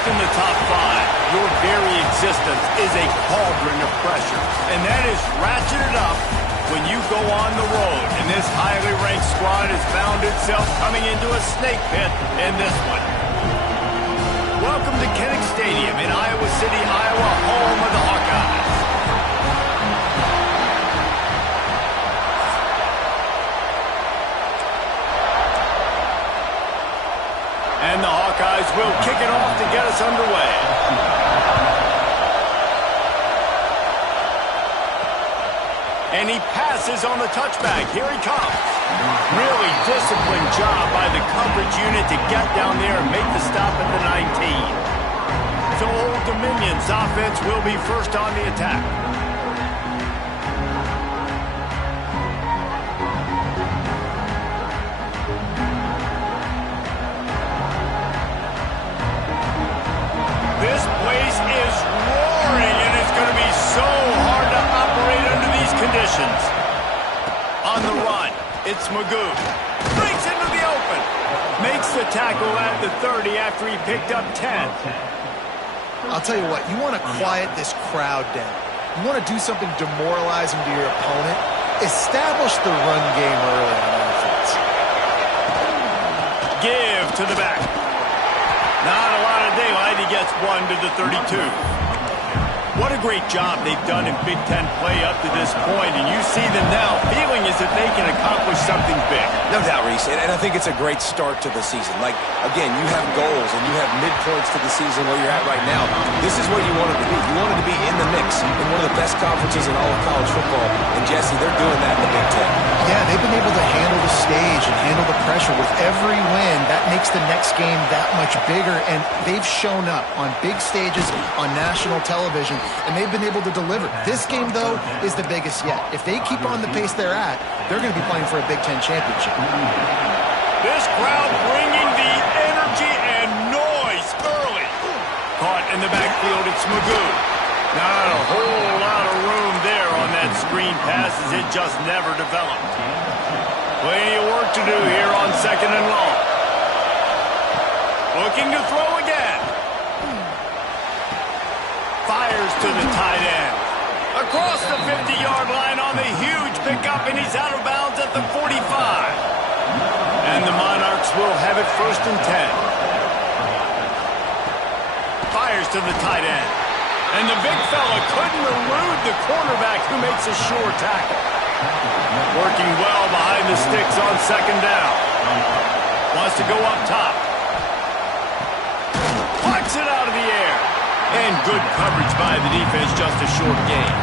ninth in the top five. Your very existence is a cauldron of pressure, and that is ratcheted up when you go on the road. And this highly ranked squad has found itself coming into a snake pit in this one. Welcome to Kinnick Stadium in Iowa City, Iowa, home of the Hawkeyes. And the Hawkeyes will kick it off to get us underway. And he passes on the touchback. Here he comes. Really disciplined job by the coverage unit to get down there and make the stop at the 19. So Old Dominion's offense will be first on the attack. This place is roaring, and it's going to be so hard to operate under these conditions. On the run, it's Magoo. Breaks into the open. Makes the tackle at the 30 after he picked up 10. I'll tell you what, you want to quiet this crowd down. You want to do something demoralizing to your opponent. Establish the run game early on offense. Give to the back. Not a lot of daylight. He gets one to the 32. What a great job they've done in Big Ten play up to this point, and you see them now feeling as if they can accomplish something big. No doubt, Reese, and I think it's a great start to the season. Like, again, you have goals and you have midpoints to the season where you're at right now. This is where you wanted to be. You wanted to be in the mix in one of the best conferences in all of college football, and Jesse, they're doing that in the Big Ten. Yeah, they've been able to handle the stage and handle the pressure with every win. That makes the next game that much bigger, and they've shown up on big stages on national television, and they've been able to deliver. This game, though, is the biggest yet. If they keep on the pace they're at, they're going to be playing for a Big Ten championship. This crowd bringing the energy and noise early. Caught in the backfield, it's Magoo. Not a whole lot of room there on that screen pass as it just never developed. Plenty of work to do here on second and long. Looking to throw again. Fires to the tight end. Across the 50-yard line on the huge pickup, and he's out of bounds at the 45. And the Monarchs will have it first and 10. Fires to the tight end. And the big fella couldn't elude the cornerback who makes a sure tackle. Working well behind the sticks on second down. Wants to go up top. Plucks it out of the air. And good coverage by the defense, just a short gain.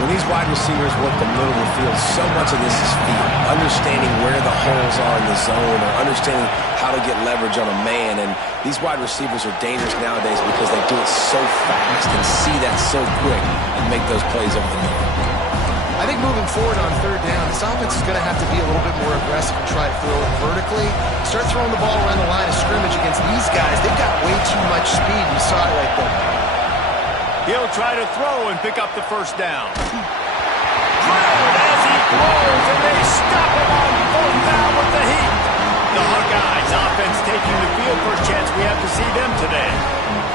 When these wide receivers work the middle of the field, so much of this is feel. Understanding where the holes are in the zone, or understanding how to get leverage on a man. And these wide receivers are dangerous nowadays because they do it so fast and see that so quick and make those plays over the middle. I think moving forward on third down, this offense is going to have to be a little bit more aggressive and try to throw it vertically. Start throwing the ball around the line of scrimmage against these guys. They've got way too much speed. You saw it right there. He'll try to throw and pick up the first down. Drilled as he throws, and they stop him on fourth down with the heat. The Hawkeyes offense taking the field. First chance we have to see them today.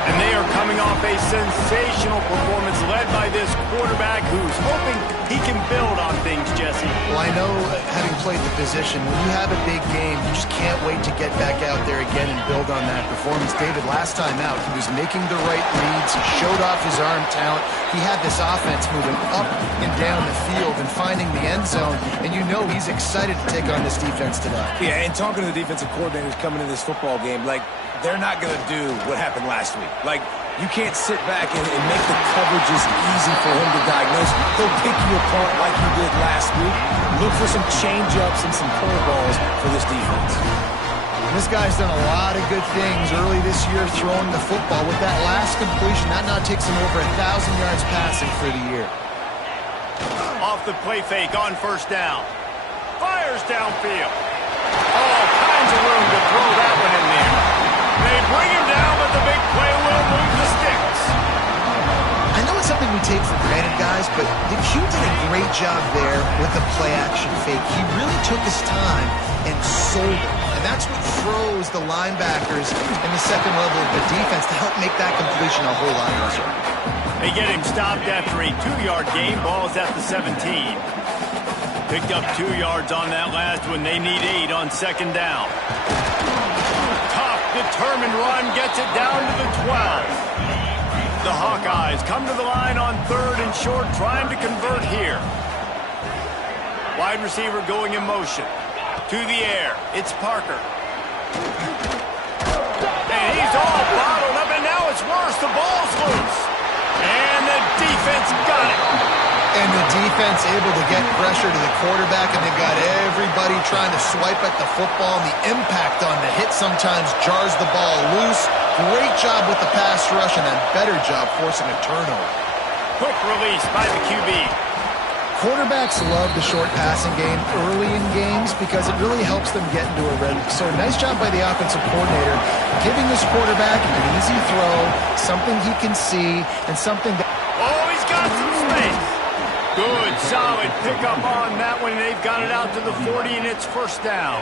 And they are coming off a sensational performance led by this quarterback who's hoping he can build on things, Jesse. Well, I know, having played the position, when you have a big game, you just can't wait to get back out there again and build on that performance. David, last time out, he was making the right reads. He showed off his arm talent. He had this offense moving up and down the field and finding the end zone, and you know he's excited to take on this defense today. Yeah, and talking to the defensive coordinators coming into this football game, like, they're not going to do what happened last week. Like, you can't sit back and make the coverages easy for him to diagnose. He'll pick you apart like he did last week. Look for some change-ups and some curveballs for this defense. This guy's done a lot of good things early this year throwing the football. With that last completion, that now takes him over 1,000 yards passing for the year. Off the play fake on first down. Fires downfield. All kinds of room to throw that one in there. They bring him down, but the big play will move the sticks. I know it's something we take for granted, guys, but Q did a great job there with the play-action fake. He really took his time and sold it. And and that's what froze the linebackers in the second level of the defense to help make that completion a whole lot easier. They get him stopped after a 2-yard gain. Ball's at the 17. Picked up 2 yards on that last one. They need 8 on second down. Tough, determined run gets it down to the 12. The Hawkeyes come to the line on 3rd and short, trying to convert here. Wide receiver going in motion. To the air. It's Parker. And he's all bottled up, and now it's worse. The ball's loose. And the defense got it. And the defense able to get pressure to the quarterback, and they've got everybody trying to swipe at the football, and the impact on the hit sometimes jars the ball loose. Great job with the pass rush, and a better job forcing a turnover. Quick release by the QB. Quarterbacks love the short passing game early in games because it really helps them get into a rhythm. So nice job by the offensive coordinator giving this quarterback an easy throw, something he can see, and something that... Oh, he's got some space. Good, solid pickup on that one. They've got it out to the 40, and it's first down.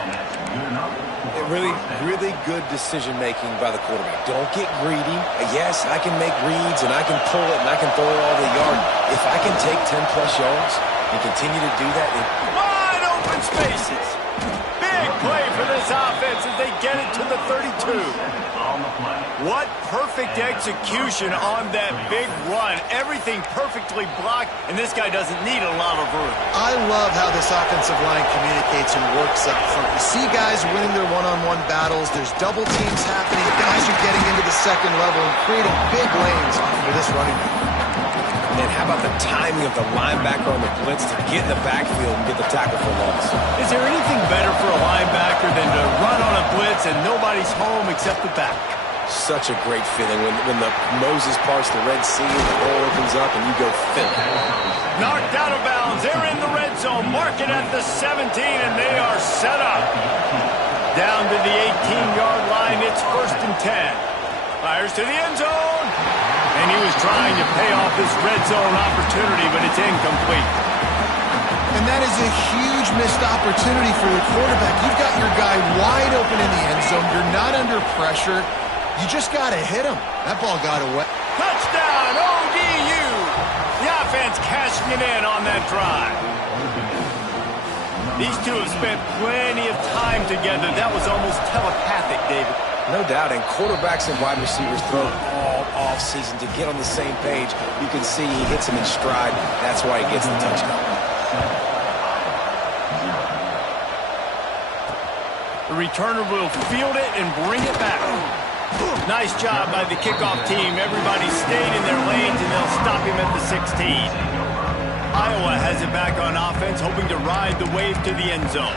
Really good decision-making by the quarterback. Don't get greedy. Yes, I can make reads, and I can pull it, and I can throw it all the yard. If I can take 10-plus yards and continue to do that... Wide open spaces. Big play for this offense as they get it to the 32. What perfect execution on that big run. Everything perfectly blocked, and this guy doesn't need a lot of room. I love how this offensive line communicates and works up front. You see guys winning their one-on-one battles. There's double teams happening. Guys are getting into the second level and creating big lanes for this running back. And how about the timing of the linebacker on the blitz to get in the backfield and get the tackle for loss? Is there anything better for a linebacker than to run on a blitz and nobody's home except the back? Such a great feeling when the Moses parts the Red Sea and the hole opens up and you go fill it. Knocked out of bounds. They're in the red zone. Mark it at the 17, and they are set up. Down to the 18-yard line. It's 1st and 10. Fires to the end zone. And he was trying to pay off this red zone opportunity, but it's incomplete. And that is a huge missed opportunity for the quarterback. You've got your guy wide open in the end zone. You're not under pressure. You just got to hit him. That ball got away. Touchdown, ODU. The offense cashing it in on that drive. These two have spent plenty of time together. That was almost telepathic, David. No doubt, and quarterbacks and wide receivers throw all off-season to get on the same page. You can see he hits him in stride. That's why he gets the touchdown. The returner will field it and bring it back. Nice job by the kickoff team. Everybody stayed in their lanes, and they'll stop him at the 16. Iowa has it back on offense, hoping to ride the wave to the end zone.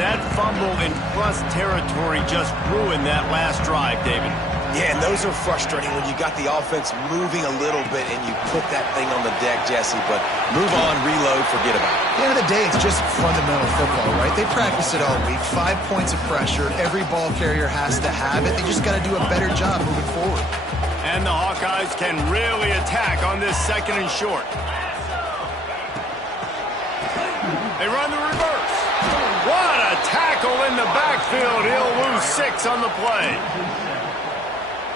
That fumble in plus territory just ruined that last drive, David. Yeah, and those are frustrating when you got the offense moving a little bit and you put that thing on the deck, Jesse, but move on, reload, forget about it. At the end of the day, it's just fundamental football, right? They practice it all week. 5 points of pressure. Every ball carrier has to have it. They just got to do a better job moving forward. And the Hawkeyes can really attack on this 2nd and short. They run the reverse. What a tackle in the backfield. He'll lose 6 on the play.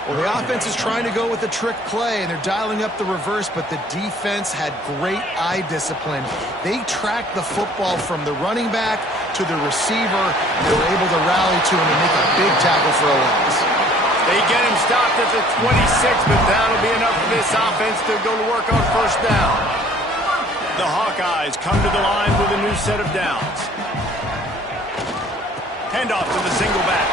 Well, the offense is trying to go with a trick play, and they're dialing up the reverse, but the defense had great eye discipline. They tracked the football from the running back to the receiver. They were able to rally to him and make a big tackle for a loss. They get him stopped at the 26, but that'll be enough for this offense to go to work on first down. The Hawkeyes come to the line with a new set of downs. Handoff to the single back.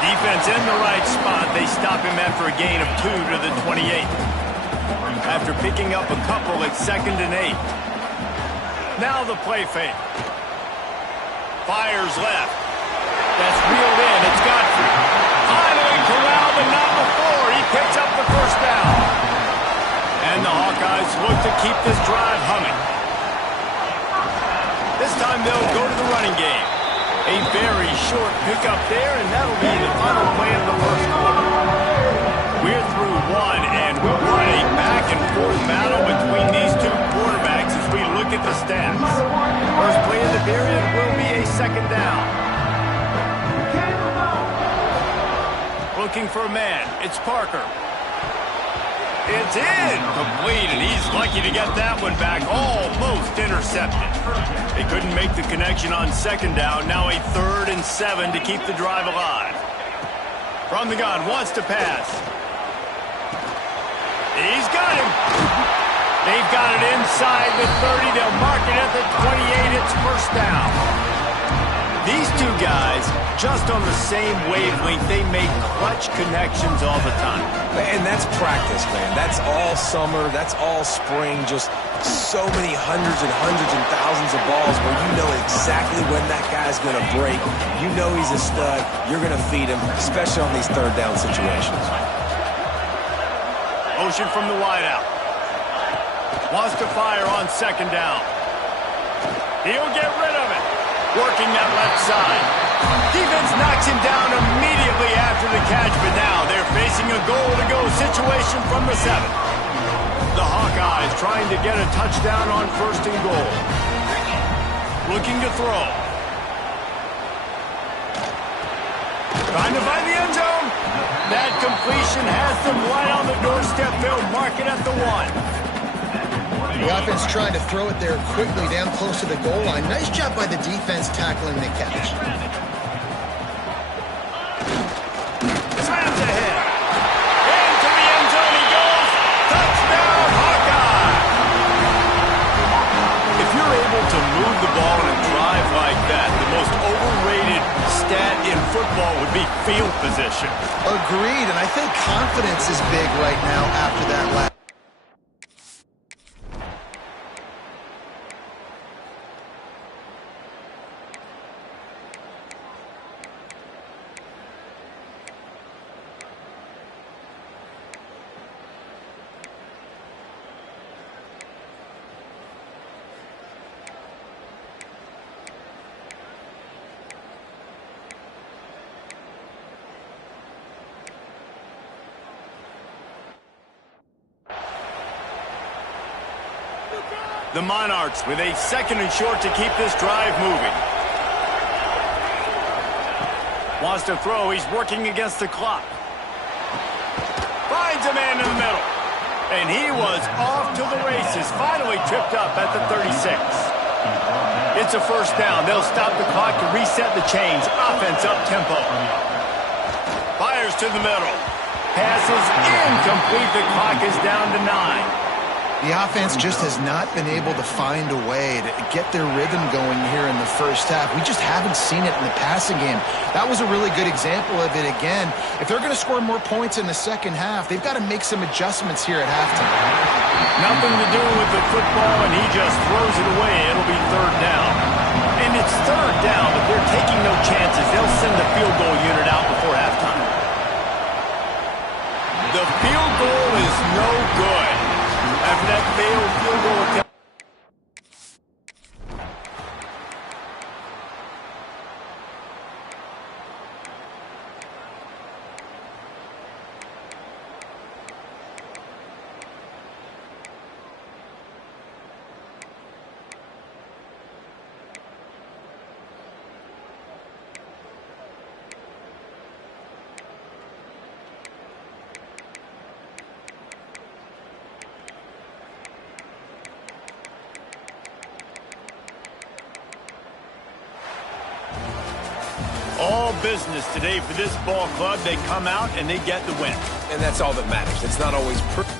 Defense in the right spot. They stop him after a gain of 2 to the 28. After picking up a couple at 2nd and 8. Now the play fake. Fires left. That's reeled in. It's Godfrey. Finally corralled, but not before. He picks up the first down. And the Hawkeyes look to keep this drive humming. This time they'll go to the running game. A very short pickup there, and that'll be the final play of the first quarter. We're through one, and what a back-and-forth battle between these two quarterbacks as we look at the stats. First play of the period will be a 2nd down. looking for a man. It's Parker. It's incomplete, and he's lucky to get that one back. Almost intercepted. They couldn't make the connection on second down. Now a 3rd and 7 to keep the drive alive. From the gun, wants to pass. He's got him. They've got it inside the 30. They'll mark it at the 28. It's first down. These two guys, just on the same wavelength, they make clutch connections all the time. And that's practice, man. That's all summer. That's all spring. Just so many hundreds and thousands of balls where you know exactly when that guy's going to break. You know he's a stud. You're going to feed him, especially on these 3rd down situations. Motion from the wideout. Wants to fire on second down. He'll get rid of it. Working that left side. Defense knocks him down immediately after the catch, but now they're facing a goal-to-go situation from the 7. The Hawkeyes trying to get a touchdown on 1st and goal. Looking to throw. Trying to find the end zone. That completion has them right on the doorstep. They'll mark it at the 1. The offense trying to throw it there quickly down close to the goal line. Nice job by the defense tackling the catch. Slams ahead. Into the end zone he goes. Touchdown, Hawkeye! If you're able to move the ball in a drive like that, the most overrated stat in football would be field position. Agreed, and I think confidence is big right now after that last. The Monarchs with a 2nd and short to keep this drive moving. Wants to throw. He's working against the clock. Finds a man in the middle. And he was off to the races. Finally tripped up at the 36. It's a first down. They'll stop the clock to reset the chains. Offense up tempo. Fires to the middle. Passes incomplete. The clock is down to 9. The offense just has not been able to find a way to get their rhythm going here in the first half. We just haven't seen it in the passing game. That was a really good example of it again. If they're going to score more points in the second half, they've got to make some adjustments here at halftime. Nothing to do with the football, and he just throws it away. It'll be 3rd down. And it's 3rd down, but they're taking no chances. They'll send the field goal unit out before halftime. The field goal is no good. After that failed field goal attempt. All business today for this ball club. They come out and they get the win. And that's all that matters. It's not always pretty.